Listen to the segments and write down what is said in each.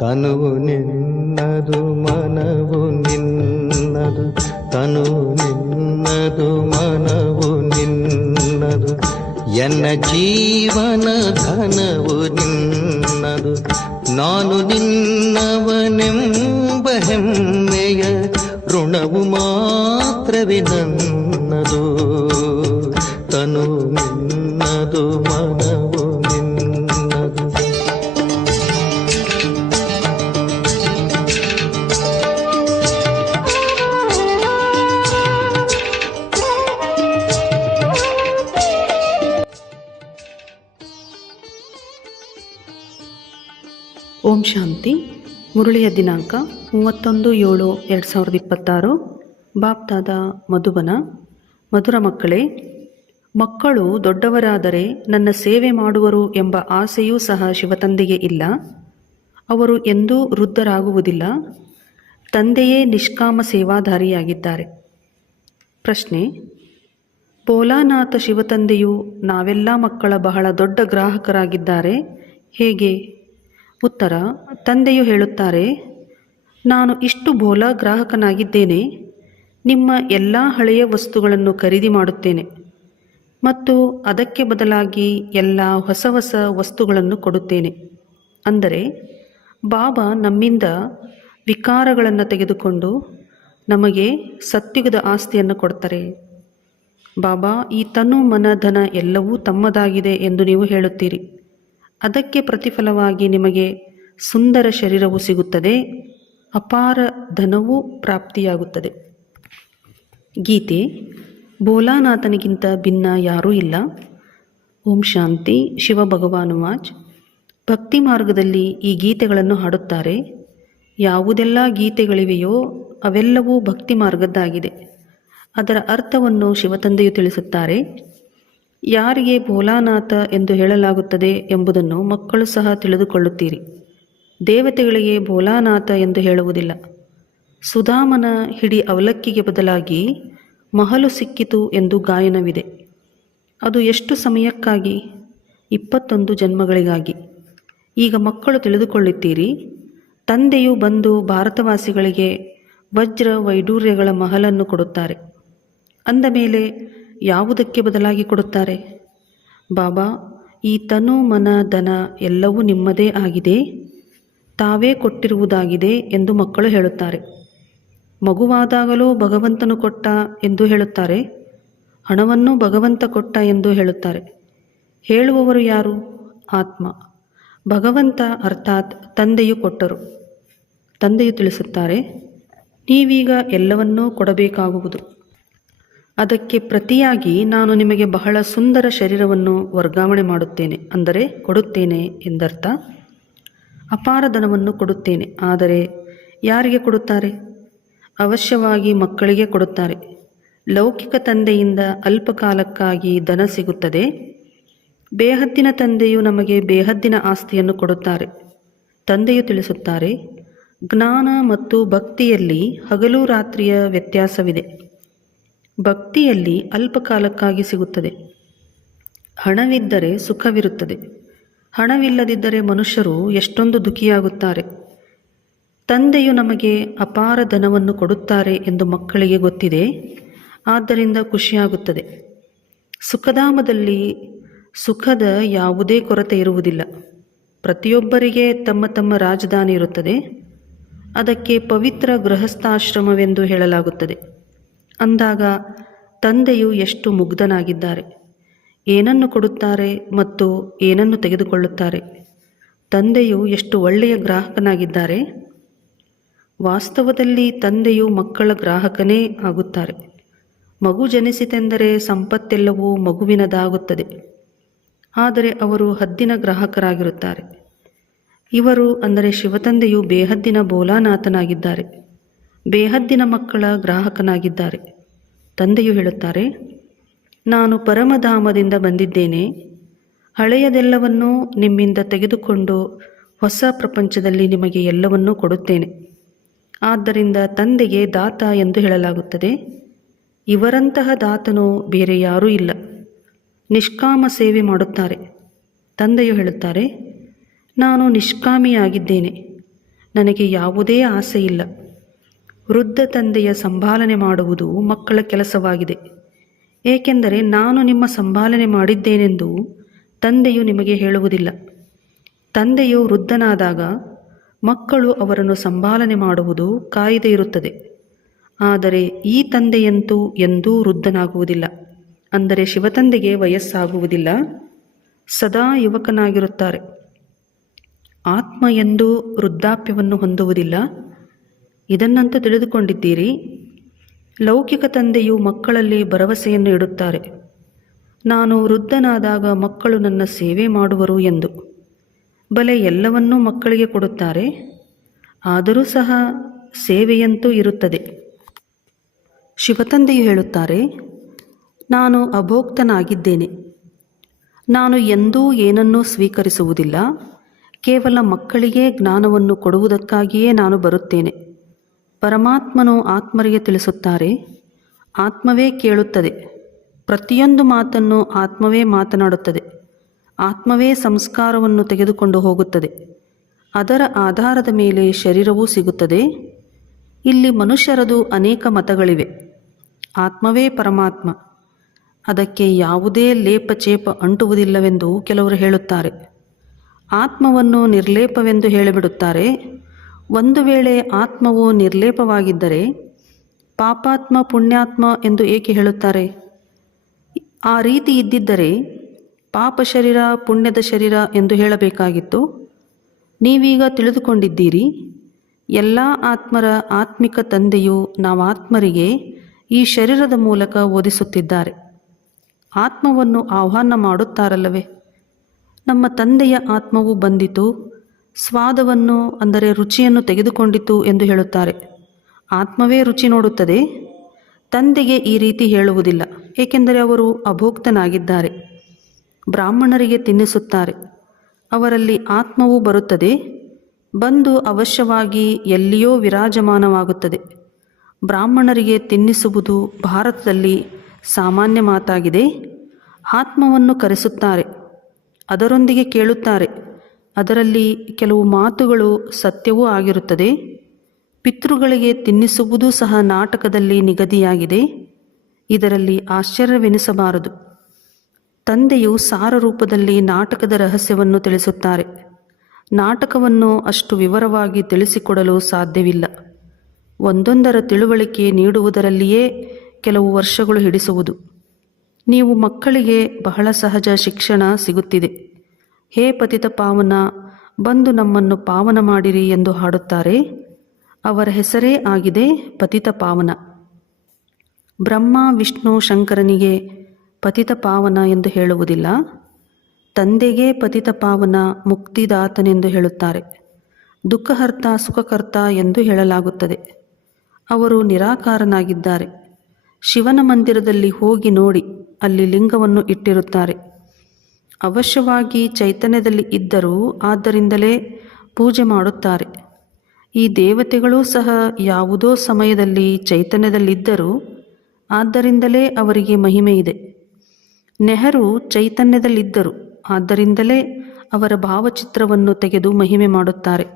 ತನುವು ನಿನ್ನದು ಮನವು ನಿನ್ನದು, ತನುವು ನಿನ್ನದು ಮನವು ನಿನ್ನದು, ಎನ್ನ ಜೀವನ ಧನವು ನಿನ್ನದು. ನಾನು ನಿನ್ನವನೆಂಬ ಹೆಮ್ಮೆಯ ಋಣವು ಮಾತ್ರವೇ ನನ್ನದು. ತನು ನಿನ್ನದು ಮನವು ನಿನ್ನದು. ಓಂ ಶಾಂತಿ. ಮುರಳಿಯ ದಿನಾಂಕ 31/7/2026. ಬಾಪ್ದಾದ ಮಧುಬನ. ಮಧುರ ಮಕ್ಕಳೇ, ಮಕ್ಕಳು ದೊಡ್ಡವರಾದರೆ ನನ್ನ ಸೇವೆ ಮಾಡುವರು ಎಂಬ ಆಸೆಯೂ ಸಹ ಶಿವತಂದೆಗೆ ಇಲ್ಲ. ಅವರು ಎಂದೂ ವೃದ್ಧರಾಗುವುದಿಲ್ಲ. ತಂದೆಯೇ ನಿಷ್ಕಾಮ ಸೇವಾಧಾರಿಯಾಗಿದ್ದಾರೆ. ಪ್ರಶ್ನೆ: ಭೋಲಾನಾಥ ಶಿವತಂದೆಯು ನಾವೆಲ್ಲ ಮಕ್ಕಳ ಬಹಳ ದೊಡ್ಡ ಗ್ರಾಹಕರಾಗಿದ್ದಾರೆ, ಹೇಗೆ? ಉತ್ತರ: ತಂದೆಯು ಹೇಳುತ್ತಾರೆ, ನಾನು ಇಷ್ಟು ಭೋಲಾ ಗ್ರಾಹಕನಾಗಿದ್ದೇನೆ. ನಿಮ್ಮ ಎಲ್ಲ ಹಳೆಯ ವಸ್ತುಗಳನ್ನು ಖರೀದಿ ಮಾಡುತ್ತೇನೆ ಮತ್ತು ಅದಕ್ಕೆ ಬದಲಾಗಿ ಎಲ್ಲ ಹೊಸ ಹೊಸ ವಸ್ತುಗಳನ್ನು ಕೊಡುತ್ತೇನೆ. ಅಂದರೆ ಬಾಬಾ ನಮ್ಮಿಂದ ವಿಕಾರಗಳನ್ನು ತೆಗೆದುಕೊಂಡು ನಮಗೆ ಸತ್ಯುಗದ ಆಸ್ತಿಯನ್ನು ಕೊಡ್ತಾರೆ. ಬಾಬಾ, ಈ ತನು ಮನ ಧನ ಎಲ್ಲವೂ ತಮ್ಮದಾಗಿದೆ ಎಂದು ನೀವು ಹೇಳುತ್ತೀರಿ. ಅದಕ್ಕೆ ಪ್ರತಿಫಲವಾಗಿ ನಿಮಗೆ ಸುಂದರ ಶರೀರವು ಸಿಗುತ್ತದೆ, ಅಪಾರ ಧನವೂ ಪ್ರಾಪ್ತಿಯಾಗುತ್ತದೆ. ಗೀತೆ. ಭೋಲಾನಾಥನಿಗಿಂತ ಭಿನ್ನ ಯಾರೂ ಇಲ್ಲ. ಓಂ ಶಾಂತಿ. ಶಿವ ಭಗವಾನುವಾಚ್. ಭಕ್ತಿ ಮಾರ್ಗದಲ್ಲಿ ಈ ಗೀತೆಗಳನ್ನು ಹಾಡುತ್ತಾರೆ. ಯಾವುದೆಲ್ಲ ಗೀತೆಗಳಿವೆಯೋ ಅವೆಲ್ಲವೂ ಭಕ್ತಿ ಮಾರ್ಗದ್ದಾಗಿದೆ. ಅದರ ಅರ್ಥವನ್ನು ಶಿವತಂದೆಯು ತಿಳಿಸುತ್ತಾರೆ. ಯಾರಿಗೆ ಭೋಲಾನಾಥ ಎಂದು ಹೇಳಲಾಗುತ್ತದೆ ಎಂಬುದನ್ನು ಮಕ್ಕಳು ಸಹ ತಿಳಿದುಕೊಳ್ಳುತ್ತೀರಿ. ದೇವತೆಗಳಿಗೆ ಭೋಲಾನಾಥ ಎಂದು ಹೇಳುವುದಿಲ್ಲ. ಸುಧಾಮನ ಹಿಡಿ ಅವಲಕ್ಕಿಗೆ ಬದಲಾಗಿ ಮಹಲು ಸಿಕ್ಕಿತು ಎಂದು ಗಾಯನವಿದೆ. ಅದು ಎಷ್ಟು ಸಮಯಕ್ಕಾಗಿ? 21 ಜನ್ಮಗಳಿಗಾಗಿ. ಈಗ ಮಕ್ಕಳು ತಿಳಿದುಕೊಳ್ಳುತ್ತೀರಿ. ತಂದೆಯು ಬಂದು ಭಾರತವಾಸಿಗಳಿಗೆ ವಜ್ರ ವೈಡೂರ್ಯಗಳ ಮಹಲನ್ನು ಕೊಡುತ್ತಾರೆ. ಅಂದ ಮೇಲೆ ಯಾವುದಕ್ಕೆ ಬದಲಾಗಿ ಕೊಡುತ್ತಾರೆ? ಬಾಬಾ, ಈ ತನು ಮನ ಧನ ಎಲ್ಲವೂ ನಿಮ್ಮದೇ ಆಗಿದೆ, ತಾವೇ ಕೊಟ್ಟಿರುವುದಾಗಿದೆ ಎಂದು ಮಕ್ಕಳು ಹೇಳುತ್ತಾರೆ. ಮಗುವಾದಾಗಲೂ ಭಗವಂತನು ಕೊಟ್ಟ ಎಂದು ಹೇಳುತ್ತಾರೆ. ಹಣವನ್ನು ಭಗವಂತ ಕೊಟ್ಟ ಎಂದು ಹೇಳುತ್ತಾರೆ. ಹೇಳುವವರು ಯಾರು? ಆತ್ಮ. ಭಗವಂತ ಅರ್ಥಾತ್ ತಂದೆಯು ಕೊಟ್ಟರು. ತಂದೆಯು ತಿಳಿಸುತ್ತಾರೆ, ನೀವೀಗ ಎಲ್ಲವನ್ನೂ ಕೊಡಬೇಕಾಗುವುದು. ಅದಕ್ಕೆ ಪ್ರತಿಯಾಗಿ ನಾನು ನಿಮಗೆ ಬಹಳ ಸುಂದರ ಶರೀರವನ್ನು ವರ್ಗಾವಣೆ ಮಾಡುತ್ತೇನೆ, ಅಂದರೆ ಕೊಡುತ್ತೇನೆ ಎಂದರ್ಥ. ಅಪಾರ ಧನವನ್ನು ಕೊಡುತ್ತೇನೆ. ಆದರೆ ಯಾರಿಗೆ ಕೊಡುತ್ತಾರೆ? ಅವಶ್ಯವಾಗಿ ಮಕ್ಕಳಿಗೆ ಕೊಡುತ್ತಾರೆ. ಲೌಕಿಕ ತಂದೆಯಿಂದ ಅಲ್ಪಕಾಲಕ್ಕಾಗಿ ಧನ ಸಿಗುತ್ತದೆ. ಬೇಹದ್ದಿನ ತಂದೆಯು ನಮಗೆ ಬೇಹದ್ದಿನ ಆಸ್ತಿಯನ್ನು ಕೊಡುತ್ತಾರೆ. ತಂದೆಯು ತಿಳಿಸುತ್ತಾರೆ, ಜ್ಞಾನ ಮತ್ತು ಭಕ್ತಿಯಲ್ಲಿ ಹಗಲು ರಾತ್ರಿಯ ವ್ಯತ್ಯಾಸವಿದೆ. ಭಕ್ತಿಯಲ್ಲಿ ಅಲ್ಪಕಾಲಕ್ಕಾಗಿ ಸಿಗುತ್ತದೆ. ಹಣವಿದ್ದರೆ ಸುಖವಿರುತ್ತದೆ. ಹಣವಿಲ್ಲದಿದ್ದರೆ ಮನುಷ್ಯರು ಎಷ್ಟೊಂದು ದುಃಖಿಯಾಗುತ್ತಾರೆ. ತಂದೆಯು ನಮಗೆ ಅಪಾರ ಧನವನ್ನು ಕೊಡುತ್ತಾರೆ ಎಂದು ಮಕ್ಕಳಿಗೆ ಗೊತ್ತಿದೆ. ಆದ್ದರಿಂದ ಖುಷಿಯಾಗುತ್ತದೆ. ಸುಖಧಾಮದಲ್ಲಿ ಸುಖದ ಯಾವುದೇ ಕೊರತೆ ಇರುವುದಿಲ್ಲ. ಪ್ರತಿಯೊಬ್ಬರಿಗೆ ತಮ್ಮ ತಮ್ಮ ರಾಜಧಾನಿ ಇರುತ್ತದೆ. ಅದಕ್ಕೆ ಪವಿತ್ರ ಗೃಹಸ್ಥಾಶ್ರಮವೆಂದು ಹೇಳಲಾಗುತ್ತದೆ. ಅಂದಾಗ ತಂದೆಯು ಎಷ್ಟು ಮುಗ್ಧನಾಗಿದ್ದಾರೆ. ಏನನ್ನು ಕೊಡುತ್ತಾರೆ ಮತ್ತು ಏನನ್ನು ತೆಗೆದುಕೊಳ್ಳುತ್ತಾರೆ. ತಂದೆಯು ಎಷ್ಟು ಒಳ್ಳೆಯ ಗ್ರಾಹಕನಾಗಿದ್ದಾರೆ. ವಾಸ್ತವದಲ್ಲಿ ತಂದೆಯು ಮಕ್ಕಳ ಗ್ರಾಹಕನೇ ಆಗುತ್ತಾರೆ. ಮಗು ಜನಿಸಿತೆಂದರೆ ಸಂಪತ್ತೆಲ್ಲವೂ ಮಗುವಿನದಾಗುತ್ತದೆ. ಆದರೆ ಅವರು ಹದ್ದಿನ ಗ್ರಾಹಕರಾಗಿರುತ್ತಾರೆ. ಇವರು ಅಂದರೆ ಶಿವತಂದೆಯು ಬೇಹದ್ದಿನ ಭೋಲಾನಾಥನಾಗಿದ್ದಾರೆ. ಬೇಹದ್ದಿನ ಮಕ್ಕಳ ಗ್ರಾಹಕನಾಗಿದ್ದಾರೆ. ತಂದೆಯು ಹೇಳುತ್ತಾರೆ, ನಾನು ಪರಮಧಾಮದಿಂದ ಬಂದಿದ್ದೇನೆ. ಹಳೆಯದೆಲ್ಲವನ್ನೂ ನಿಮ್ಮಿಂದ ತೆಗೆದುಕೊಂಡು ಹೊಸ ಪ್ರಪಂಚದಲ್ಲಿ ನಿಮಗೆ ಎಲ್ಲವನ್ನೂ ಕೊಡುತ್ತೇನೆ. ಆದ್ದರಿಂದ ತಂದೆಗೆ ದಾತ ಎಂದು ಹೇಳಲಾಗುತ್ತದೆ. ಇವರಂತಹ ದಾತನು ಬೇರೆ ಯಾರೂ ಇಲ್ಲ. ನಿಷ್ಕಾಮ ಸೇವೆ ಮಾಡುತ್ತಾರೆ. ತಂದೆಯು ಹೇಳುತ್ತಾರೆ, ನಾನು ನಿಷ್ಕಾಮಿಯಾಗಿದ್ದೇನೆ. ನನಗೆ ಯಾವುದೇ ಆಸೆ ಇಲ್ಲ. ವೃದ್ಧ ತಂದೆಯ ಸಂಭಾಲನೆ ಮಾಡುವುದು ಮಕ್ಕಳ ಕೆಲಸವಾಗಿದೆ. ಏಕೆಂದರೆ ನಾನು ನಿಮ್ಮ ಸಂಭಾಲನೆ ಮಾಡಿದ್ದೇನೆಂದು ತಂದೆಯು ನಿಮಗೆ ಹೇಳುವುದಿಲ್ಲ. ತಂದೆಯು ವೃದ್ಧನಾದಾಗ ಮಕ್ಕಳು ಅವರನ್ನು ಸಂಭಾಲನೆ ಮಾಡುವುದು ಕಾಯ್ದೆ ಇರುತ್ತದೆ. ಆದರೆ ಈ ತಂದೆಯಂತೂ ಎಂದೂ ವೃದ್ಧನಾಗುವುದಿಲ್ಲ. ಅಂದರೆ ಶಿವತಂದೆಗೆ ವಯಸ್ಸಾಗುವುದಿಲ್ಲ, ಸದಾ ಯುವಕನಾಗಿರುತ್ತಾರೆ. ಆತ್ಮ ಎಂದೂ ವೃದ್ಧಾಪ್ಯವನ್ನು ಹೊಂದುವುದಿಲ್ಲ. ಇದನ್ನಂತೂ ತಿಳಿದುಕೊಂಡಿದ್ದೀರಿ. ಲೌಕಿಕ ತಂದೆಯು ಮಕ್ಕಳಲ್ಲಿ ಭರವಸೆಯನ್ನು ಇಡುತ್ತಾರೆ, ನಾನು ವೃದ್ಧನಾದಾಗ ಮಕ್ಕಳು ನನ್ನ ಸೇವೆ ಮಾಡುವರು ಎಂದು. ಬಲೆ ಎಲ್ಲವನ್ನೂ ಮಕ್ಕಳಿಗೆ ಕೊಡುತ್ತಾರೆ, ಆದರೂ ಸಹ ಸೇವೆಯಂತೂ ಇರುತ್ತದೆ. ಶಿವತಂದೆಯು ಹೇಳುತ್ತಾರೆ, ನಾನು ಅಭೋಕ್ತನಾಗಿದ್ದೇನೆ. ನಾನು ಎಂದೂ ಏನನ್ನೂ ಸ್ವೀಕರಿಸುವುದಿಲ್ಲ. ಕೇವಲ ಮಕ್ಕಳಿಗೆ ಜ್ಞಾನವನ್ನು ಕೊಡುವುದಕ್ಕಾಗಿಯೇ ನಾನು ಬರುತ್ತೇನೆ. ಪರಮಾತ್ಮನು ಆತ್ಮರಿಗೆ ತಿಳಿಸುತ್ತಾರೆ, ಆತ್ಮವೇ ಕೇಳುತ್ತದೆ. ಪ್ರತಿಯೊಂದು ಮಾತನ್ನು ಆತ್ಮವೇ ಮಾತನಾಡುತ್ತದೆ. ಆತ್ಮವೇ ಸಂಸ್ಕಾರವನ್ನು ತೆಗೆದುಕೊಂಡು ಹೋಗುತ್ತದೆ. ಅದರ ಆಧಾರದ ಮೇಲೆ ಶರೀರವೂ ಸಿಗುತ್ತದೆ. ಇಲ್ಲಿ ಮನುಷ್ಯರದು ಅನೇಕ ಮತಗಳಿವೆ. ಆತ್ಮವೇ ಪರಮಾತ್ಮ, ಅದಕ್ಕೆ ಯಾವುದೇ ಲೇಪಚೇಪ ಅಂಟುವುದಿಲ್ಲವೆಂದು ಕೆಲವರು ಹೇಳುತ್ತಾರೆ. ಆತ್ಮವನ್ನು ನಿರ್ಲೇಪವೆಂದು ಹೇಳಿಬಿಡುತ್ತಾರೆ. ಒಂದು ವೇಳೆ ಆತ್ಮವು ನಿರ್ಲೇಪವಾಗಿದ್ದರೆ ಪಾಪಾತ್ಮ ಪುಣ್ಯಾತ್ಮ ಎಂದು ಏಕೆ ಹೇಳುತ್ತಾರೆ? ಆ ರೀತಿ ಇದ್ದಿದ್ದರೆ ಪಾಪ ಶರೀರ ಪುಣ್ಯದ ಶರೀರ ಎಂದು ಹೇಳಬೇಕಾಗಿತ್ತು. ನೀವೀಗ ತಿಳಿದುಕೊಂಡಿದ್ದೀರಿ, ಎಲ್ಲ ಆತ್ಮರ ಆತ್ಮಿಕ ತಂದೆಯು ನಾವಾತ್ಮರಿಗೆ ಈ ಶರೀರದ ಮೂಲಕ ಓದಿಸುತ್ತಿದ್ದಾರೆ. ಆತ್ಮವನ್ನು ಆಹ್ವಾನ ಮಾಡುತ್ತಾರಲ್ಲವೇ? ನಮ್ಮ ತಂದೆಯ ಆತ್ಮವು ಬಂದಿತು, ಸ್ವಾದವನ್ನು ಅಂದರೆ ರುಚಿಯನ್ನು ತೆಗೆದುಕೊಂಡಿತು ಎಂದು ಹೇಳುತ್ತಾರೆ. ಆತ್ಮವೇ ರುಚಿ ನೋಡುತ್ತದೆ. ತಂದೆಗೆ ಈ ರೀತಿ ಹೇಳುವುದಿಲ್ಲ, ಏಕೆಂದರೆ ಅವರು ಅಭೋಕ್ತನಾಗಿದ್ದಾರೆ. ಬ್ರಾಹ್ಮಣರಿಗೆ ತಿನ್ನಿಸುತ್ತಾರೆ. ಅವರಲ್ಲಿ ಆತ್ಮವೂ ಬರುತ್ತದೆ, ಬಂದು ಅವಶ್ಯವಾಗಿ ಎಲ್ಲಿಯೋ ವಿರಾಜಮಾನವಾಗುತ್ತದೆ. ಬ್ರಾಹ್ಮಣರಿಗೆ ತಿನ್ನಿಸುವುದು ಭಾರತದಲ್ಲಿ ಸಾಮಾನ್ಯ ಮಾತಾಗಿದೆ. ಆತ್ಮವನ್ನು ಕರೆಸುತ್ತಾರೆ, ಅದರೊಂದಿಗೆ ಕೇಳುತ್ತಾರೆ. ಅದರಲ್ಲಿ ಕೆಲವು ಮಾತುಗಳು ಸತ್ಯವೂ ಆಗಿರುತ್ತದೆ. ಪಿತೃಗಳಿಗೆ ತಿನ್ನಿಸುವುದೂ ಸಹ ನಾಟಕದಲ್ಲಿ ನಿಗದಿಯಾಗಿದೆ. ಇದರಲ್ಲಿ ಆಶ್ಚರ್ಯವೆನಿಸಬಾರದು. ತಂದೆಯು ಸಾರ ರೂಪದಲ್ಲಿ ನಾಟಕದ ರಹಸ್ಯವನ್ನು ತಿಳಿಸುತ್ತಾರೆ. ನಾಟಕವನ್ನು ಅಷ್ಟು ವಿವರವಾಗಿ ತಿಳಿಸಿಕೊಡಲು ಸಾಧ್ಯವಿಲ್ಲ. ಒಂದೊಂದರ ತಿಳುವಳಿಕೆ ನೀಡುವುದರಲ್ಲಿಯೇ ಕೆಲವು ವರ್ಷಗಳು ಹಿಡಿಸುವುದು. ನೀವು ಮಕ್ಕಳಿಗೆ ಬಹಳ ಸಹಜ ಶಿಕ್ಷಣ ಸಿಗುತ್ತಿದೆ. ಹೇ ಪತಿತ ಪಾವನ, ಬಂದು ನಮ್ಮನ್ನು ಪಾವನ ಮಾಡಿರಿ ಎಂದು ಹಾಡುತ್ತಾರೆ. ಅವರ ಹೆಸರೇ ಆಗಿದೆ ಪತಿತ ಪಾವನ. ಬ್ರಹ್ಮ ವಿಷ್ಣು ಶಂಕರನಿಗೆ ಪತಿತ ಪಾವನ ಎಂದು ಹೇಳುವುದಿಲ್ಲ. ತಂದೆಗೆ ಪತಿತ ಪಾವನ ಮುಕ್ತಿದಾತನೆಂದು ಹೇಳುತ್ತಾರೆ. ದುಃಖಹರ್ತ ಸುಖಕರ್ತ ಎಂದು ಹೇಳಲಾಗುತ್ತದೆ. ಅವರು ನಿರಾಕಾರನಾಗಿದ್ದಾರೆ. ಶಿವನ ಮಂದಿರದಲ್ಲಿ ಹೋಗಿ ನೋಡಿ, ಅಲ್ಲಿ ಲಿಂಗವನ್ನು ಇಟ್ಟಿರುತ್ತಾರೆ. ಅವಶ್ಯವಾಗಿ ಚೈತನ್ಯದಲ್ಲಿ ಇದ್ದರೂ ಆದ್ದರಿಂದಲೇ ಪೂಜೆ ಮಾಡುತ್ತಾರೆ. ಈ ದೇವತೆಗಳೂ ಸಹ ಯಾವುದೋ ಸಮಯದಲ್ಲಿ ಚೈತನ್ಯದಲ್ಲಿದ್ದರೂ ಆದ್ದರಿಂದಲೇ ಅವರಿಗೆ ಮಹಿಮೆ ಇದೆ. ನೆಹರು ಚೈತನ್ಯದಲ್ಲಿದ್ದರು, ಆದ್ದರಿಂದಲೇ ಅವರ ಭಾವಚಿತ್ರವನ್ನು ತೆಗೆದು ಮಹಿಮೆ ಮಾಡುತ್ತಾರೆ.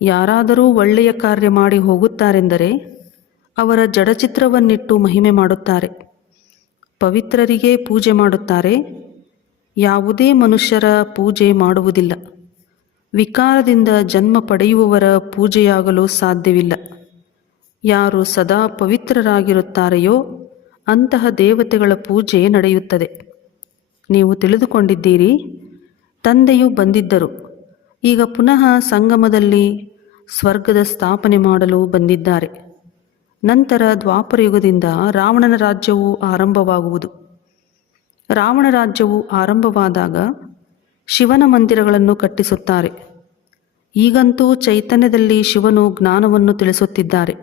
ಯಾರಾದರೂ ಒಳ್ಳೆಯ ಕಾರ್ಯ ಮಾಡಿ ಹೋಗುತ್ತಾರೆಂದರೆ ಅವರ ಜಡಚಿತ್ರವನ್ನಿಟ್ಟು ಮಹಿಮೆ ಮಾಡುತ್ತಾರೆ. ಪವಿತ್ರರಿಗೆ ಪೂಜೆ ಮಾಡುತ್ತಾರೆ. ಯಾವುದೇ ಮನುಷ್ಯರ ಪೂಜೆ ಮಾಡುವುದಿಲ್ಲ. ವಿಕಾರದಿಂದ ಜನ್ಮ ಪಡೆಯುವವರ ಪೂಜೆಯಾಗಲು ಸಾಧ್ಯವಿಲ್ಲ. ಯಾರು ಸದಾ ಪವಿತ್ರರಾಗಿರುತ್ತಾರೆಯೋ ಅಂತಹ ದೇವತೆಗಳ ಪೂಜೆ ನಡೆಯುತ್ತದೆ. ನೀವು ತಿಳಿದುಕೊಂಡಿದ್ದೀರಿ, ತಂದೆಯು ಬಂದಿದ್ದರು. ಈಗ ಪುನಃ ಸಂಗಮದಲ್ಲಿ ಸ್ವರ್ಗದ ಸ್ಥಾಪನೆ ಮಾಡಲು ಬಂದಿದ್ದಾರೆ. ನಂತರ ದ್ವಾಪರಯುಗದಿಂದ ರಾವಣನ ರಾಜ್ಯವು ಆರಂಭವಾಗುವುದು. ರಾವಣ ರಾಜ್ಯವು ಆರಂಭವಾದಾಗ ಶಿವನ ಮಂದಿರಗಳನ್ನು ಕಟ್ಟಿಸುತ್ತಾರೆ. ಈಗಂತೂ ಚೈತನ್ಯದಲ್ಲಿ ಶಿವನು ಜ್ಞಾನವನ್ನು ತಿಳಿಸುತ್ತಿದ್ದಾರೆ.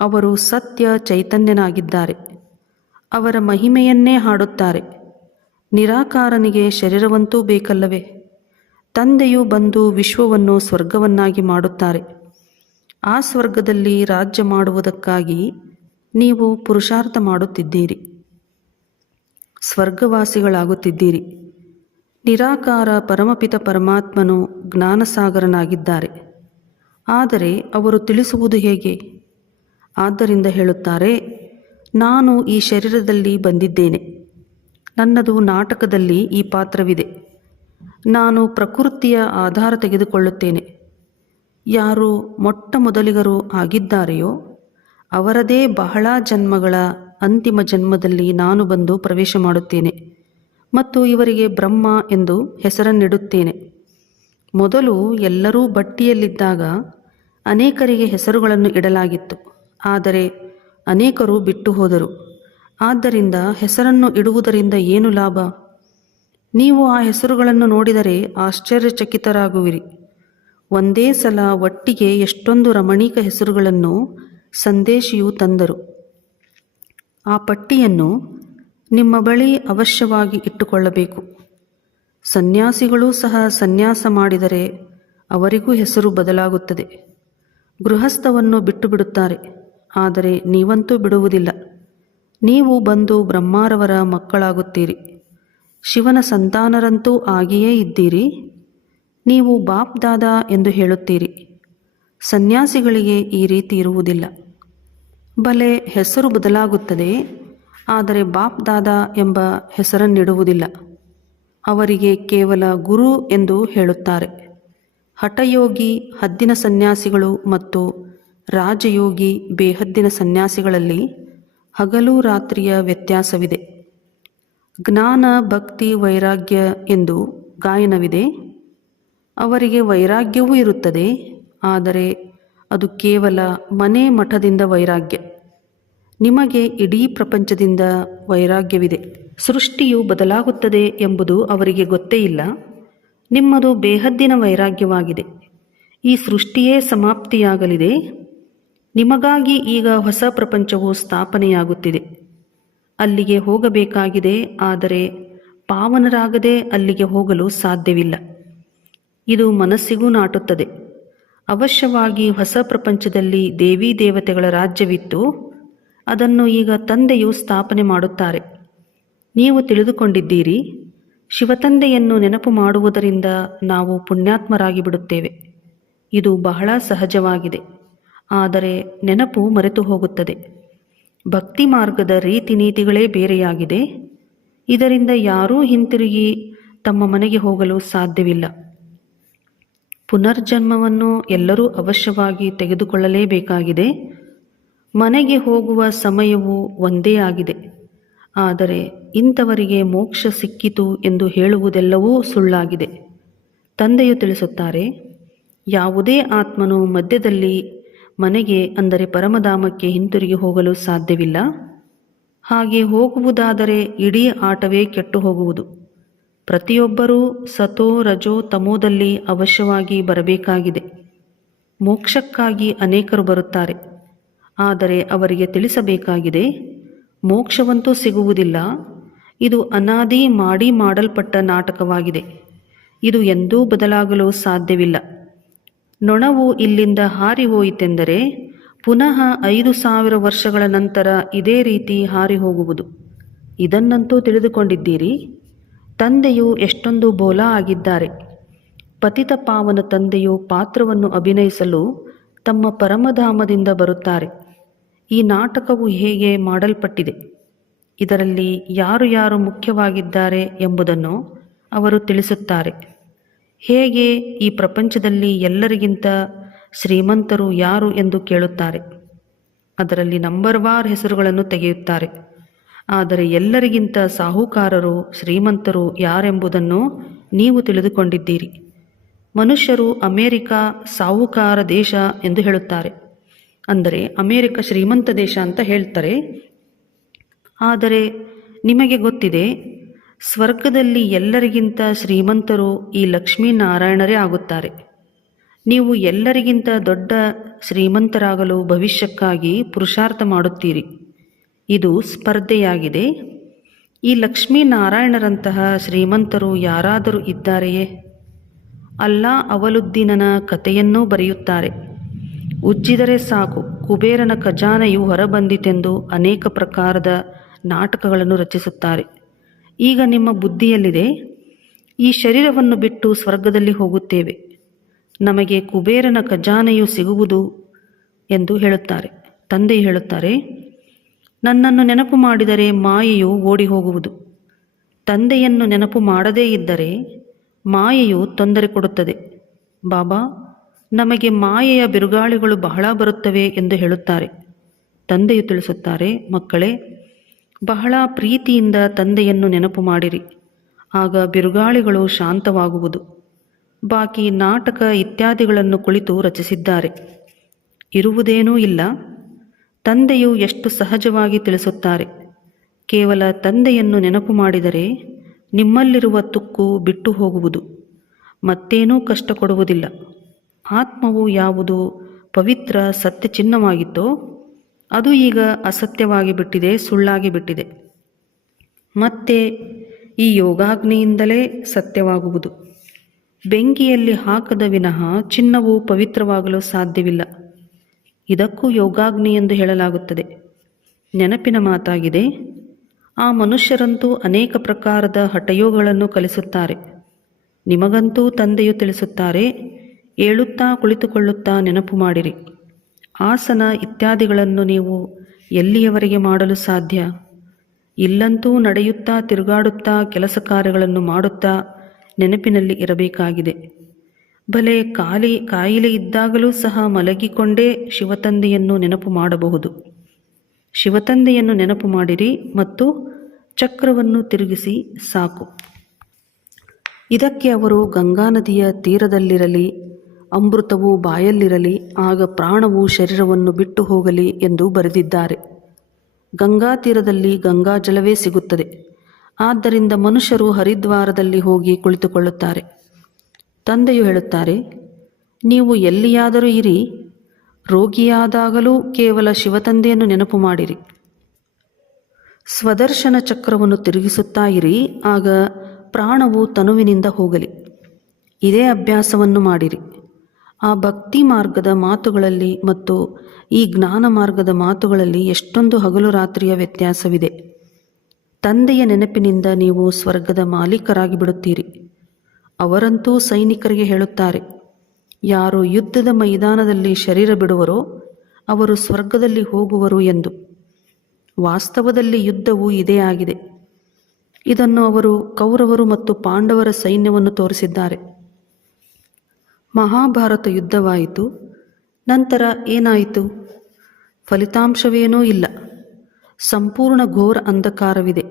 ಅವರು ಸತ್ಯ ಚೈತನ್ಯನಾಗಿದ್ದಾರೆ. ಅವರ ಮಹಿಮೆಯನ್ನೇ ಹಾಡುತ್ತಾರೆ. ನಿರಾಕಾರನಿಗೆ ಶರೀರವಂತೂ ಬೇಕಲ್ಲವೇ? ತಂದೆಯು ಬಂದು ವಿಶ್ವವನ್ನು ಸ್ವರ್ಗವನ್ನಾಗಿ ಮಾಡುತ್ತಾರೆ. ಆ ಸ್ವರ್ಗದಲ್ಲಿ ರಾಜ್ಯ ಮಾಡುವುದಕ್ಕಾಗಿ ನೀವು ಪುರುಷಾರ್ಥ ಮಾಡುತ್ತಿದ್ದೀರಿ. ಸ್ವರ್ಗವಾಸಿಗಳಾಗುತ್ತಿದ್ದೀರಿ. ನಿರಾಕಾರ ಪರಮಪಿತ ಪರಮಾತ್ಮನು ಜ್ಞಾನಸಾಗರನಾಗಿದ್ದಾರೆ. ಆದರೆ ಅವರು ತಿಳಿಸುವುದು ಹೇಗೆ? ಆದ್ದರಿಂದ ಹೇಳುತ್ತಾರೆ, ನಾನು ಈ ಶರೀರದಲ್ಲಿ ಬಂದಿದ್ದೇನೆ, ನನ್ನದು ನಾಟಕದಲ್ಲಿ ಈ ಪಾತ್ರವಿದೆ, ನಾನು ಪ್ರಕೃತಿಯ ಆಧಾರ ತೆಗೆದುಕೊಳ್ಳುತ್ತೇನೆ. ಯಾರು ಮೊಟ್ಟ ಮೊದಲಿಗರು ಆಗಿದ್ದಾರೆಯೋ ಅವರದೇ ಬಹಳ ಜನ್ಮಗಳ ಅಂತಿಮ ಜನ್ಮದಲ್ಲಿ ನಾನು ಬಂದು ಪ್ರವೇಶ ಮಾಡುತ್ತೇನೆ ಮತ್ತು ಇವರಿಗೆ ಬ್ರಹ್ಮ ಎಂದು ಹೆಸರನ್ನಿಡುತ್ತೇನೆ. ಮೊದಲು ಎಲ್ಲರೂ ಬಟ್ಟಿಯಲ್ಲಿದ್ದಾಗ ಅನೇಕರಿಗೆ ಹೆಸರುಗಳನ್ನು ಇಡಲಾಗಿತ್ತು, ಆದರೆ ಅನೇಕರು ಬಿಟ್ಟು ಹೋದರು. ಆದ್ದರಿಂದ ಹೆಸರನ್ನು ಇಡುವುದರಿಂದ ಏನು ಲಾಭ? ನೀವು ಆ ಹೆಸರುಗಳನ್ನು ನೋಡಿದರೆ ಆಶ್ಚರ್ಯಚಕಿತರಾಗುವಿರಿ. ಒಂದೇ ಸಲ ಒಟ್ಟಿಗೆ ಎಷ್ಟೊಂದು ರಮಣೀಕ ಹೆಸರುಗಳನ್ನು ಸಂದೇಶಿಯು ತಂದರು. ಆ ಪಟ್ಟಿಯನ್ನು ನಿಮ್ಮ ಬಳಿ ಅವಶ್ಯವಾಗಿ ಇಟ್ಟುಕೊಳ್ಳಬೇಕು. ಸನ್ಯಾಸಿಗಳೂ ಸಹ ಸನ್ಯಾಸ ಮಾಡಿದರೆ ಅವರಿಗೂ ಹೆಸರು ಬದಲಾಗುತ್ತದೆ. ಗೃಹಸ್ಥವನ್ನು ಬಿಟ್ಟು ಬಿಡುತ್ತಾರೆ, ಆದರೆ ನೀವಂತೂ ಬಿಡುವುದಿಲ್ಲ. ನೀವು ಬಂದು ಬ್ರಹ್ಮಾರವರ ಮಕ್ಕಳಾಗುತ್ತೀರಿ. ಶಿವನ ಸಂತಾನರಂತೂ ಆಗಿಯೇ ಇದ್ದೀರಿ. ನೀವು ಬಾಪ್ ದಾದಾ ಎಂದು ಹೇಳುತ್ತೀರಿ. ಸನ್ಯಾಸಿಗಳಿಗೆ ಈ ರೀತಿ ಇರುವುದಿಲ್ಲ. ಬಲೆ ಹೆಸರು ಬದಲಾಗುತ್ತದೆ, ಆದರೆ ಬಾಪ್ ದಾದಾ ಎಂಬ ಹೆಸರನ್ನಿಡುವುದಿಲ್ಲ. ಅವರಿಗೆ ಕೇವಲ ಗುರು ಎಂದು ಹೇಳುತ್ತಾರೆ. ಹಠಯೋಗಿ ಹದ್ದಿನ ಸನ್ಯಾಸಿಗಳು ಮತ್ತು ರಾಜಯೋಗಿ ಬೇಹದ್ದಿನ ಸನ್ಯಾಸಿಗಳಲ್ಲಿ ಹಗಲು ರಾತ್ರಿಯ ವ್ಯತ್ಯಾಸವಿದೆ. ಜ್ಞಾನ, ಭಕ್ತಿ, ವೈರಾಗ್ಯ ಎಂದು ಗಾಯನವಿದೆ. ಅವರಿಗೆ ವೈರಾಗ್ಯವೂ ಇರುತ್ತದೆ, ಆದರೆ ಅದು ಕೇವಲ ಮನೆ ಮಠದಿಂದ ವೈರಾಗ್ಯ. ನಿಮಗೆ ಇಡೀ ಪ್ರಪಂಚದಿಂದ ವೈರಾಗ್ಯವಿದೆ. ಸೃಷ್ಟಿಯು ಬದಲಾಗುತ್ತದೆ ಎಂಬುದು ಅವರಿಗೆ ಗೊತ್ತೇ ಇಲ್ಲ. ನಿಮ್ಮದು ಬೇಹದ್ದಿನ ವೈರಾಗ್ಯವಾಗಿದೆ. ಈ ಸೃಷ್ಟಿಯೇ ಸಮಾಪ್ತಿಯಾಗಲಿದೆ. ನಿಮಗಾಗಿ ಈಗ ಹೊಸ ಪ್ರಪಂಚವು ಸ್ಥಾಪನೆಯಾಗುತ್ತಿದೆ. ಅಲ್ಲಿಗೆ ಹೋಗಬೇಕಾಗಿದೆ, ಆದರೆ ಪಾವನರಾಗದೆ ಅಲ್ಲಿಗೆ ಹೋಗಲು ಸಾಧ್ಯವಿಲ್ಲ. ಇದು ಮನಸ್ಸಿಗೂ ನಾಟುತ್ತದೆ. ಅವಶ್ಯವಾಗಿ ಹೊಸ ಪ್ರಪಂಚದಲ್ಲಿ ದೇವಿ ದೇವತೆಗಳ ರಾಜ್ಯವಿತ್ತು. ಅದನ್ನು ಈಗ ತಂದೆಯು ಸ್ಥಾಪನೆ ಮಾಡುತ್ತಾರೆ. ನೀವು ತಿಳಿದುಕೊಂಡಿದ್ದೀರಿ, ಶಿವತಂದೆಯನ್ನು ನೆನಪು ಮಾಡುವುದರಿಂದ ನಾವು ಪುಣ್ಯಾತ್ಮರಾಗಿ ಬಿಡುತ್ತೇವೆ. ಇದು ಬಹಳ ಸಹಜವಾಗಿದೆ, ಆದರೆ ನೆನಪು ಮರೆತು ಹೋಗುತ್ತದೆ. ಭಕ್ತಿ ಮಾರ್ಗದ ರೀತಿ ನೀತಿಗಳೇ ಬೇರೆಯಾಗಿದೆ. ಇದರಿಂದ ಯಾರೂ ಹಿಂತಿರುಗಿ ತಮ್ಮ ಮನೆಗೆ ಹೋಗಲು ಸಾಧ್ಯವಿಲ್ಲ. ಪುನರ್ಜನ್ಮವನ್ನು ಎಲ್ಲರೂ ಅವಶ್ಯವಾಗಿ ತೆಗೆದುಕೊಳ್ಳಲೇಬೇಕಾಗಿದೆ. ಮನೆಗೆ ಹೋಗುವ ಸಮಯವು ಒಂದೇ ಆಗಿದೆ, ಆದರೆ ಇಂಥವರಿಗೆ ಮೋಕ್ಷ ಸಿಕ್ಕಿತು ಎಂದು ಹೇಳುವುದೆಲ್ಲವೂ ಸುಳ್ಳಾಗಿದೆ. ತಂದೆಯು ತಿಳಿಸುತ್ತಾರೆ, ಯಾವುದೇ ಆತ್ಮನು ಮಧ್ಯದಲ್ಲಿ ಮನೆಗೆ ಅಂದರೆ ಪರಮಧಾಮಕ್ಕೆ ಹಿಂತಿರುಗಿ ಹೋಗಲು ಸಾಧ್ಯವಿಲ್ಲ. ಹಾಗೆ ಹೋಗುವುದಾದರೆ ಇಡೀ ಆಟವೇ ಕೆಟ್ಟು ಹೋಗುವುದು. ಪ್ರತಿಯೊಬ್ಬರೂ ಸತೋ ರಜೋ ತಮೋದಲ್ಲಿ ಅವಶ್ಯವಾಗಿ ಬರಬೇಕಾಗಿದೆ. ಮೋಕ್ಷಕ್ಕಾಗಿ ಅನೇಕರು ಬರುತ್ತಾರೆ, ಆದರೆ ಅವರಿಗೆ ತಿಳಿಸಬೇಕಾಗಿದೆ, ಮೋಕ್ಷವಂತೂ ಸಿಗುವುದಿಲ್ಲ. ಇದು ಅನಾದಿ ಮಾಡಲ್ಪಟ್ಟ ನಾಟಕವಾಗಿದೆ. ಇದು ಎಂದೂ ಬದಲಾಗಲು ಸಾಧ್ಯವಿಲ್ಲ. ನೊಣವು ಇಲ್ಲಿಂದ ಹಾರಿ ಹೋಯಿತೆಂದರೆ ಪುನಃ 5000 ವರ್ಷಗಳ ನಂತರ ಇದೇ ರೀತಿ ಹಾರಿ ಹೋಗುವುದು. ಇದನ್ನಂತೂ ತಿಳಿದುಕೊಂಡಿದ್ದೀರಿ. ತಂದೆಯು ಎಷ್ಟೊಂದು ಬೋಲಾ ಆಗಿದ್ದಾರೆ. ಪತಿತ ಪಾವನ ತಂದೆಯು ಪಾತ್ರವನ್ನು ಅಭಿನಯಿಸಲು ತಮ್ಮ ಪರಮಧಾಮದಿಂದ ಬರುತ್ತಾರೆ. ಈ ನಾಟಕವು ಹೇಗೆ ಮಾಡಲ್ಪಟ್ಟಿದೆ, ಇದರಲ್ಲಿ ಯಾರು ಯಾರು ಮುಖ್ಯವಾಗಿದ್ದಾರೆ ಎಂಬುದನ್ನು ಅವರು ತಿಳಿಸುತ್ತಾರೆ. ಹೇಗೆ ಈ ಪ್ರಪಂಚದಲ್ಲಿ ಎಲ್ಲರಿಗಿಂತ ಶ್ರೀಮಂತರು ಯಾರು ಎಂದು ಕೇಳುತ್ತಾರೆ. ಅದರಲ್ಲಿ ನಂಬರ್ವಾರ್ ಹೆಸರುಗಳನ್ನು ತೆಗೆಯುತ್ತಾರೆ. ಆದರೆ ಎಲ್ಲರಿಗಿಂತ ಸಾಹುಕಾರರು ಶ್ರೀಮಂತರು ಯಾರೆಂಬುದನ್ನು ನೀವು ತಿಳಿದುಕೊಂಡಿದ್ದೀರಿ. ಮನುಷ್ಯರು ಅಮೇರಿಕ ಸಾಹುಕಾರ ದೇಶ ಎಂದು ಹೇಳುತ್ತಾರೆ, ಅಂದರೆ ಅಮೇರಿಕ ಶ್ರೀಮಂತ ದೇಶ ಅಂತ ಹೇಳ್ತಾರೆ. ಆದರೆ ನಿಮಗೆ ಗೊತ್ತಿದೆ, ಸ್ವರ್ಗದಲ್ಲಿ ಎಲ್ಲರಿಗಿಂತ ಶ್ರೀಮಂತರು ಈ ಲಕ್ಷ್ಮೀನಾರಾಯಣರೇ ಆಗುತ್ತಾರೆ. ನೀವು ಎಲ್ಲರಿಗಿಂತ ದೊಡ್ಡ ಶ್ರೀಮಂತರಾಗಲು ಭವಿಷ್ಯಕ್ಕಾಗಿ ಪುರುಷಾರ್ಥ ಮಾಡುತ್ತೀರಿ. ಇದು ಸ್ಪರ್ಧೆಯಾಗಿದೆ. ಈ ಲಕ್ಷ್ಮೀನಾರಾಯಣರಂತಹ ಶ್ರೀಮಂತರು ಯಾರಾದರೂ ಇದ್ದಾರೆಯೇ? ಅಲ್ಲಾ ಅವಲುದ್ದೀನನ ಕಥೆಯನ್ನೂ ಬರೆಯುತ್ತಾರೆ. ಉಜ್ಜಿದರೆ ಸಾಕು, ಕುಬೇರನ ಖಜಾನೆಯು ಹೊರಬಂದಿತೆಂದು ಅನೇಕ ಪ್ರಕಾರದ ನಾಟಕಗಳನ್ನು ರಚಿಸುತ್ತಾರೆ. ಈಗ ನಿಮ್ಮ ಬುದ್ಧಿಯಲ್ಲಿದೆ, ಈ ಶರೀರವನ್ನು ಬಿಟ್ಟು ಸ್ವರ್ಗದಲ್ಲಿ ಹೋಗುತ್ತೇವೆ. ನಮಗೆ ಕುಬೇರನ ಖಜಾನೆಯು ಸಿಗುವುದು ಎಂದು ಹೇಳುತ್ತಾರೆ. ತಂದೆಯು ಹೇಳುತ್ತಾರೆ, ನನ್ನನ್ನು ನೆನಪು ಮಾಡಿದರೆ ಮಾಯೆಯು ಓಡಿ ಹೋಗುವುದು. ತಂದೆಯನ್ನು ನೆನಪು ಮಾಡದೇ ಇದ್ದರೆ ಮಾಯೆಯು ತೊಂದರೆ ಕೊಡುತ್ತದೆ. ಬಾಬಾ ನಮಗೆ ಮಾಯೆಯ ಬಿರುಗಾಳಿಗಳು ಬಹಳ ಬರುತ್ತವೆ ಎಂದು ಹೇಳುತ್ತಾರೆ. ತಂದೆಯು ತಿಳಿಸುತ್ತಾರೆ, ಮಕ್ಕಳೇ, ಬಹಳ ಪ್ರೀತಿಯಿಂದ ತಂದೆಯನ್ನು ನೆನಪು ಮಾಡಿರಿ, ಆಗ ಬಿರುಗಾಳಿಗಳು ಶಾಂತವಾಗುವುದು. ಬಾಕಿ ನಾಟಕ ಇತ್ಯಾದಿಗಳನ್ನು ಕುಳಿತು ರಚಿಸಿದ್ದಾರೆ. ಇರುವುದೇನೂ ಇಲ್ಲ. ತಂದೆಯು ಎಷ್ಟು ಸಹಜವಾಗಿ ತಿಳಿಸುತ್ತಾರೆ. ಕೇವಲ ತಂದೆಯನ್ನು ನೆನಪು ಮಾಡಿದರೆ ನಿಮ್ಮಲ್ಲಿರುವ ತುಕ್ಕು ಬಿಟ್ಟು ಹೋಗುವುದು. ಮತ್ತೇನೂ ಕಷ್ಟ ಕೊಡುವುದಿಲ್ಲ. ಆತ್ಮವು ಯಾವುದು ಪವಿತ್ರ ಸತ್ಯ ಚಿಹ್ನವಾಗಿತ್ತೋ ಅದು ಈಗ ಅಸತ್ಯವಾಗಿ ಬಿಟ್ಟಿದೆ, ಸುಳ್ಳಾಗಿ ಬಿಟ್ಟಿದೆ. ಮತ್ತೆ ಈ ಯೋಗಾಗ್ನಿಯಿಂದಲೇ ಸತ್ಯವಾಗುವುದು. ಬೆಂಕಿಯಲ್ಲಿ ಹಾಕದ ವಿನಃ ಚಿನ್ನವು ಪವಿತ್ರವಾಗಲು ಸಾಧ್ಯವಿಲ್ಲ. ಇದಕ್ಕೂ ಯೋಗಾಗ್ನಿ ಎಂದು ಹೇಳಲಾಗುತ್ತದೆ. ನೆನಪಿನ ಮಾತಾಗಿದೆ. ಆ ಮನುಷ್ಯರಂತೂ ಅನೇಕ ಪ್ರಕಾರದ ಹಠಯೋಗಗಳನ್ನು ಕಲಿಸುತ್ತಾರೆ. ನಿಮಗಂತೂ ತಂದೆಯು ತಿಳಿಸುತ್ತಾರೆ, ಏಳುತ್ತಾ ಕುಳಿತುಕೊಳ್ಳುತ್ತಾ ನೆನಪು ಮಾಡಿರಿ. ಆಸನ ಇತ್ಯಾದಿಗಳನ್ನು ನೀವು ಎಲ್ಲಿಯವರೆಗೆ ಮಾಡಲು ಸಾಧ್ಯ? ಇಲ್ಲಂತೂ ನಡೆಯುತ್ತಾ ತಿರುಗಾಡುತ್ತಾ ಕೆಲಸ ಕಾರ್ಯಗಳನ್ನು ಮಾಡುತ್ತಾ ನೆನಪಿನಲ್ಲಿ ಇರಬೇಕಾಗಿದೆ. ಭಲೆ ಕಾಯಿಲೆ ಇದ್ದಾಗಲೂ ಸಹ ಮಲಗಿಕೊಂಡೇ ಶಿವತಂದೆಯನ್ನು ನೆನಪು ಮಾಡಬಹುದು. ಶಿವತಂದೆಯನ್ನು ನೆನಪು ಮಾಡಿರಿ ಮತ್ತು ಚಕ್ರವನ್ನು ತಿರುಗಿಸಿ ಸಾಕು. ಇದಕ್ಕೆ ಅವರು ಗಂಗಾ ನದಿಯ ತೀರದಲ್ಲಿರಲಿ, ಅಮೃತವು ಬಾಯಲ್ಲಿರಲಿ, ಆಗ ಪ್ರಾಣವು ಶರೀರವನ್ನು ಬಿಟ್ಟು ಹೋಗಲಿ ಎಂದು ಬರೆದಿದ್ದಾರೆ. ಗಂಗಾ ತೀರದಲ್ಲಿ ಗಂಗಾ ಜಲವೇ ಸಿಗುತ್ತದೆ. ಆದ್ದರಿಂದ ಮನುಷ್ಯರು ಹರಿದ್ವಾರದಲ್ಲಿ ಹೋಗಿ ಕುಳಿತುಕೊಳ್ಳುತ್ತಾರೆ. ತಂದೆಯು ಹೇಳುತ್ತಾರೆ, ನೀವು ಎಲ್ಲಿಯಾದರೂ ಇರಿ, ರೋಗಿಯಾದಾಗಲೂ ಕೇವಲ ಶಿವತಂದೆಯನ್ನು ನೆನಪು ಮಾಡಿರಿ. ಸ್ವದರ್ಶನ ಚಕ್ರವನ್ನು ತಿರುಗಿಸುತ್ತಾ ಇರಿ, ಆಗ ಪ್ರಾಣವು ತನುವಿನಿಂದ ಹೋಗಲಿ. ಇದೇ ಅಭ್ಯಾಸವನ್ನು ಮಾಡಿರಿ. ಆ ಭಕ್ತಿ ಮಾರ್ಗದ ಮಾತುಗಳಲ್ಲಿ ಮತ್ತು ಈ ಜ್ಞಾನ ಮಾರ್ಗದ ಮಾತುಗಳಲ್ಲಿ ಎಷ್ಟೊಂದು ಹಗಲು ರಾತ್ರಿಯ ವ್ಯತ್ಯಾಸವಿದೆ. ತಂದೆಯ ನೆನಪಿನಿಂದ ನೀವು ಸ್ವರ್ಗದ ಮಾಲೀಕರಾಗಿ ಬಿಡುತ್ತೀರಿ. ಅವರಂತೂ ಸೈನಿಕರಿಗೆ ಹೇಳುತ್ತಾರೆ, ಯಾರು ಯುದ್ಧದ ಮೈದಾನದಲ್ಲಿ ಶರೀರ ಬಿಡುವರೋ ಅವರು ಸ್ವರ್ಗದಲ್ಲಿ ಹೋಗುವರು ಎಂದು. ವಾಸ್ತವದಲ್ಲಿ ಯುದ್ಧವು ಇದೇ ಆಗಿದೆ. ಇದನ್ನು ಅವರು ಕೌರವರು ಮತ್ತು ಪಾಂಡವರ ಸೈನ್ಯವನ್ನು ತೋರಿಸಿದ್ದಾರೆ. ಮಹಾಭಾರತ ಯುದ್ಧವಾಯಿತು. ನಂತರ ಏನಾಯಿತು? ಫಲಿತಾಂಶವೇನೂ ಇಲ್ಲ. ಸಂಪೂರ್ಣ ಘೋರ ಅಂಧಕಾರವಿದೆ.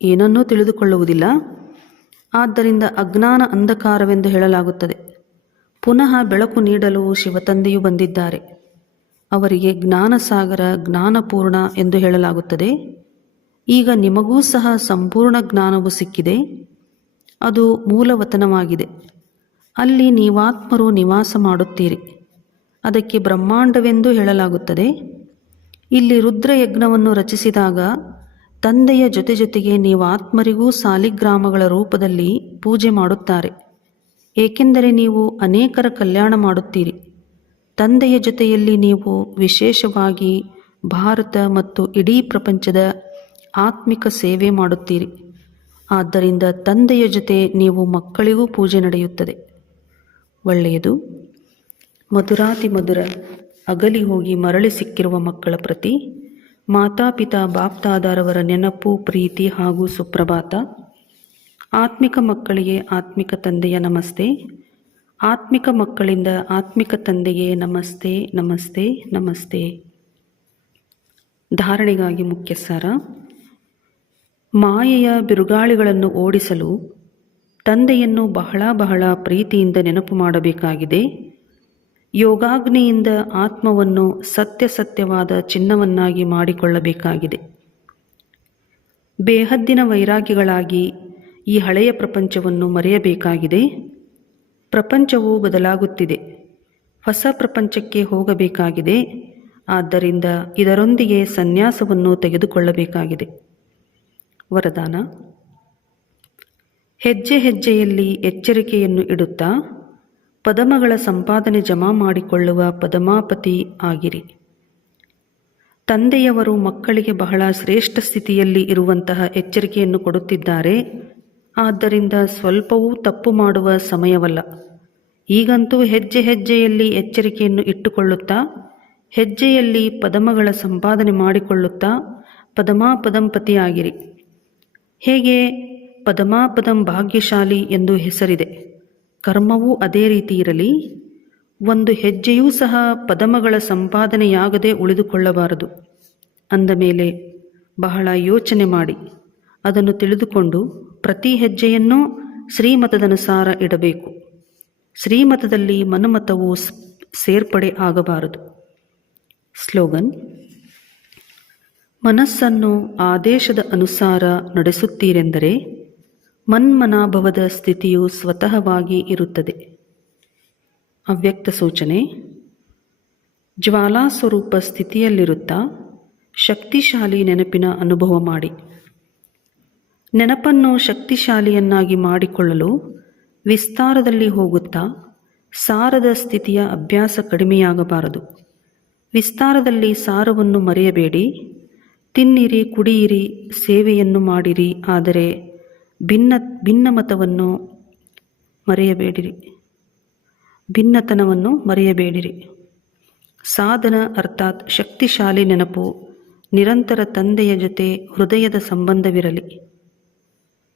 ಏನನ್ನೂ ತಿಳಿದುಕೊಳ್ಳುವುದಿಲ್ಲ. ಆದ್ದರಿಂದ ಅಜ್ಞಾನ ಅಂಧಕಾರವೆಂದು ಹೇಳಲಾಗುತ್ತದೆ. ಪುನಃ ಬೆಳಕು ನೀಡಲು ಶಿವತಂದೆಯು ಬಂದಿದ್ದಾರೆ. ಅವರಿಗೆ ಜ್ಞಾನಸಾಗರ, ಜ್ಞಾನಪೂರ್ಣ ಎಂದು ಹೇಳಲಾಗುತ್ತದೆ. ಈಗ ನಿಮಗೂ ಸಹ ಸಂಪೂರ್ಣ ಜ್ಞಾನವು ಸಿಕ್ಕಿದೆ. ಅದು ಮೂಲವತನವಾಗಿದೆ. ಅಲ್ಲಿ ನೀವಾತ್ಮರು ನಿವಾಸ ಮಾಡುತ್ತೀರಿ. ಅದಕ್ಕೆ ಬ್ರಹ್ಮಾಂಡವೆಂದು ಹೇಳಲಾಗುತ್ತದೆ. ಇಲ್ಲಿ ರುದ್ರಯಜ್ಞವನ್ನು ರಚಿಸಿದಾಗ ತಂದೆಯ ಜೊತೆಗೆ ನೀವಾತ್ಮರಿಗೂ ಸಾಲಿಗ್ರಾಮಗಳ ರೂಪದಲ್ಲಿ ಪೂಜೆ ಮಾಡುತ್ತಾರೆ. ಏಕೆಂದರೆ ನೀವು ಅನೇಕರ ಕಲ್ಯಾಣ ಮಾಡುತ್ತೀರಿ. ತಂದೆಯ ಜೊತೆಯಲ್ಲಿ ನೀವು ವಿಶೇಷವಾಗಿ ಭಾರತ ಮತ್ತು ಇಡೀ ಪ್ರಪಂಚದ ಆತ್ಮಿಕ ಸೇವೆ ಮಾಡುತ್ತೀರಿ. ಆದ್ದರಿಂದ ತಂದೆಯ ಜೊತೆ ನೀವು ಮಕ್ಕಳಿಗೂ ಪೂಜೆ ನಡೆಯುತ್ತದೆ. ಒಳ್ಳೆಯದು. ಮಧುರಾತಿ ಮಧುರ ಅಗಲಿ ಹೋಗಿ ಮರಳಿ ಸಿಕ್ಕಿರುವ ಮಕ್ಕಳ ಪ್ರತಿ ಮಾತಾಪಿತಾ ಬಾಪ್ದಾದಾರವರ ನೆನಪು, ಪ್ರೀತಿ ಹಾಗೂ ಸುಪ್ರಭಾತ. ಆತ್ಮಿಕ ಮಕ್ಕಳಿಗೆ ಆತ್ಮಿಕ ತಂದೆಯ ನಮಸ್ತೆ. ಆತ್ಮಿಕ ಮಕ್ಕಳಿಂದ ಆತ್ಮಿಕ ತಂದೆಗೆ ನಮಸ್ತೆ, ನಮಸ್ತೆ, ನಮಸ್ತೆ. ಧಾರಣೆಗಾಗಿ ಮುಖ್ಯ ಸಾರ. ಮಾಯೆಯ ಬಿರುಗಾಳಿಗಳನ್ನು ಓಡಿಸಲು ತಂದೆಯನ್ನು ಬಹಳ ಬಹಳ ಪ್ರೀತಿಯಿಂದ ನೆನಪು ಮಾಡಬೇಕಾಗಿದೆ. ಯೋಗಾಗ್ನಿಯಿಂದ ಆತ್ಮವನ್ನು ಸತ್ಯವಾದ ಚಿನ್ನವನ್ನಾಗಿ ಮಾಡಿಕೊಳ್ಳಬೇಕಾಗಿದೆ. ಬೇಹದ್ದಿನ ವೈರಾಗಿಗಳಾಗಿ ಈ ಹಳೆಯ ಪ್ರಪಂಚವನ್ನು ಮರೆಯಬೇಕಾಗಿದೆ. ಪ್ರಪಂಚವು ಬದಲಾಗುತ್ತಿದೆ. ಹೊಸ ಪ್ರಪಂಚಕ್ಕೆ ಹೋಗಬೇಕಾಗಿದೆ. ಆದ್ದರಿಂದ ಇದರೊಂದಿಗೆ ಸನ್ಯಾಸವನ್ನು ತೆಗೆದುಕೊಳ್ಳಬೇಕಾಗಿದೆ. ವರದಾನ: ಹೆಜ್ಜೆ ಹೆಜ್ಜೆಯಲ್ಲಿ ಎಚ್ಚರಿಕೆಯನ್ನು ಇಡುತ್ತಾ ಪದಮಗಳ ಸಂಪಾದನೆ ಜಮಾ ಮಾಡಿಕೊಳ್ಳುವ ಪದಮಾಪತಿ ಆಗಿರಿ. ತಂದೆಯವರು ಮಕ್ಕಳಿಗೆ ಬಹಳ ಶ್ರೇಷ್ಠ ಸ್ಥಿತಿಯಲ್ಲಿ ಇರುವಂತಹ ಎಚ್ಚರಿಕೆಯನ್ನು ಕೊಡುತ್ತಿದ್ದಾರೆ. ಆದ್ದರಿಂದ ಸ್ವಲ್ಪವೂ ತಪ್ಪು ಮಾಡುವ ಸಮಯವಲ್ಲ. ಈಗಂತೂ ಹೆಜ್ಜೆ ಹೆಜ್ಜೆಯಲ್ಲಿ ಎಚ್ಚರಿಕೆಯನ್ನು ಇಟ್ಟುಕೊಳ್ಳುತ್ತಾ, ಹೆಜ್ಜೆಯಲ್ಲಿ ಪದಮಗಳ ಸಂಪಾದನೆ ಮಾಡಿಕೊಳ್ಳುತ್ತಾ ಪದಮಾಪದಂಪತಿಯಾಗಿರಿ. ಹೇಗೆ ಪದಮಾಪದಂ ಭಾಗ್ಯಶಾಲಿ ಎಂದು ಹೆಸರಿದೆ, ಕರ್ಮವೂ ಅದೇ ರೀತಿ ಇರಲಿ. ಒಂದು ಹೆಜ್ಜೆಯೂ ಸಹ ಪದಮಗಳ ಸಂಪಾದನೆಯಾಗದೆ ಉಳಿದುಕೊಳ್ಳಬಾರದು. ಅಂದ ಮೇಲೆ ಬಹಳ ಯೋಚನೆ ಮಾಡಿ ಅದನ್ನು ತಿಳಿದುಕೊಂಡು ಪ್ರತಿ ಹೆಜ್ಜೆಯನ್ನೂ ಶ್ರೀಮತದನುಸಾರ ಇಡಬೇಕು. ಶ್ರೀಮತದಲ್ಲಿ ಮನಮತವು ಸೇರ್ಪಡೆ ಆಗಬಾರದು. ಸ್ಲೋಗನ್: ಮನಸ್ಸನ್ನು ಆದೇಶದ ಅನುಸಾರ ನಡೆಸುತ್ತೀರೆಂದರೆ ಮನ್ಮನಾಭವದ ಸ್ಥಿತಿಯು ಸ್ವತಃವಾಗಿ ಇರುತ್ತದೆ. ಅವ್ಯಕ್ತ ಸೂಚನೆ: ಜ್ವಾಲಾಸ್ವರೂಪ ಸ್ಥಿತಿಯಲ್ಲಿರುತ್ತಾ ಶಕ್ತಿಶಾಲಿ ನೆನಪಿನ ಅನುಭವ ಮಾಡಿ. ನೆನಪನ್ನು ಶಕ್ತಿಶಾಲಿಯನ್ನಾಗಿ ಮಾಡಿಕೊಳ್ಳಲು ವಿಸ್ತಾರದಲ್ಲಿ ಹೋಗುತ್ತಾ ಸಾರದ ಸ್ಥಿತಿಯ ಅಭ್ಯಾಸ ಕಡಿಮೆಯಾಗಬಾರದು. ವಿಸ್ತಾರದಲ್ಲಿ ಸಾರವನ್ನು ಮರೆಯಬೇಡಿ. ತಿನ್ನಿರಿ, ಕುಡಿಯಿರಿ, ಸೇವೆಯನ್ನು ಮಾಡಿರಿ, ಆದರೆ ಭಿನ್ನತನವನ್ನು ಮರೆಯಬೇಡಿರಿ. ಸಾಧನ ಅರ್ಥಾತ್ ಶಕ್ತಿಶಾಲಿ ನೆನಪು ನಿರಂತರ ತಂದೆಯ ಜೊತೆ ಹೃದಯದ ಸಂಬಂಧವಿರಲಿ.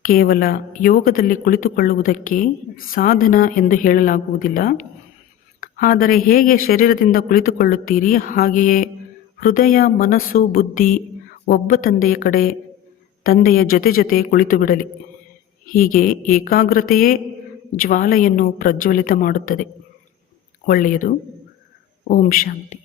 ಕೇವಲ ಯೋಗದಲ್ಲಿ ಕುಳಿತುಕೊಳ್ಳುವುದಕ್ಕೆ ಸಾಧನ ಎಂದು ಹೇಳಲಾಗುವುದಿಲ್ಲ. ಆದರೆ ಹೇಗೆ ಶರೀರದಿಂದ ಕುಳಿತುಕೊಳ್ಳುತ್ತೀರಿ ಹಾಗೆಯೇ ಹೃದಯ, ಮನಸ್ಸು, ಬುದ್ಧಿ ಒಬ್ಬ ತಂದೆಯ ಜೊತೆ ಕುಳಿತು ಬಿಡಲಿ. ಹೀಗೆ ಏಕಾಗ್ರತೆಯೇ ಜ್ವಾಲೆಯನ್ನು ಪ್ರಜ್ವಲಿತ ಮಾಡುತ್ತದೆ. ಒಳ್ಳೆಯದು. ಓಂ ಶಾಂತಿ.